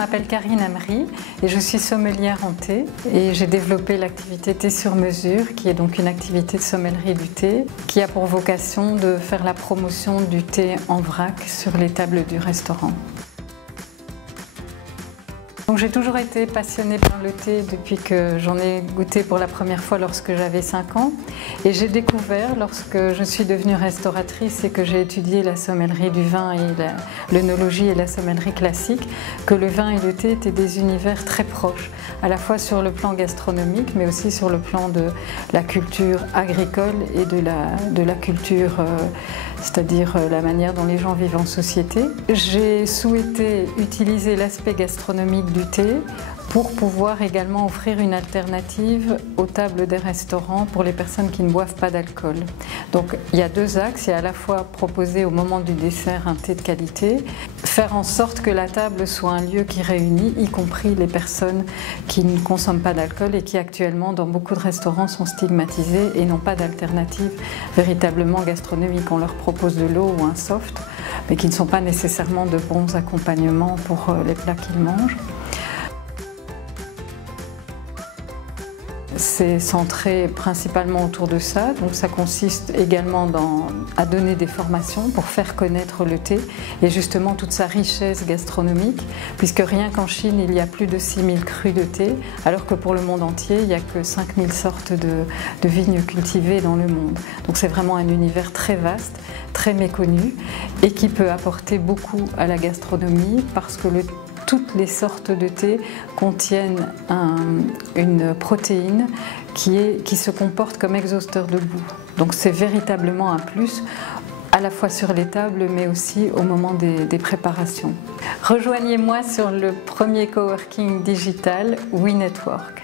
m'appelle Karine Amri et je suis sommelière en thé et j'ai développé l'activité Thé sur mesure qui est donc une activité de sommellerie du thé qui a pour vocation de faire la promotion du thé en vrac sur les tables du restaurant. J'ai toujours été passionnée par le thé depuis que j'en ai goûté pour la première fois lorsque j'avais 5 ans. Et j'ai découvert lorsque je suis devenue restauratrice et que j'ai étudié la sommellerie du vin et l'œnologie et la sommellerie classique, que le vin et le thé étaient des univers très proches, à la fois sur le plan gastronomique mais aussi sur le plan de la culture agricole et de la culture, c'est-à-dire la manière dont les gens vivent en société. J'ai souhaité utiliser l'aspect gastronomique du thé pour pouvoir également offrir une alternative aux tables des restaurants pour les personnes qui ne boivent pas d'alcool. Donc il y a 2 axes, il y a à la fois proposer au moment du dessert un thé de qualité, faire en sorte que la table soit un lieu qui réunit, y compris les personnes qui ne consomment pas d'alcool et qui actuellement dans beaucoup de restaurants sont stigmatisées et n'ont pas d'alternative véritablement gastronomique. On leur propose de l'eau ou un soft, mais qui ne sont pas nécessairement de bons accompagnements pour les plats qu'ils mangent. C'est centré principalement autour de ça, donc ça consiste également à donner des formations pour faire connaître le thé et justement toute sa richesse gastronomique, puisque rien qu'en Chine il y a plus de 6000 crus de thé, alors que pour le monde entier il n'y a que 5000 sortes de vignes cultivées dans le monde. Donc c'est vraiment un univers très vaste, très méconnu et qui peut apporter beaucoup à la gastronomie parce que toutes les sortes de thé contiennent une protéine qui se comporte comme exhausteur de boue. Donc c'est véritablement un plus à la fois sur les tables mais aussi au moment des préparations. Rejoignez-moi sur le premier coworking digital WeNetwork.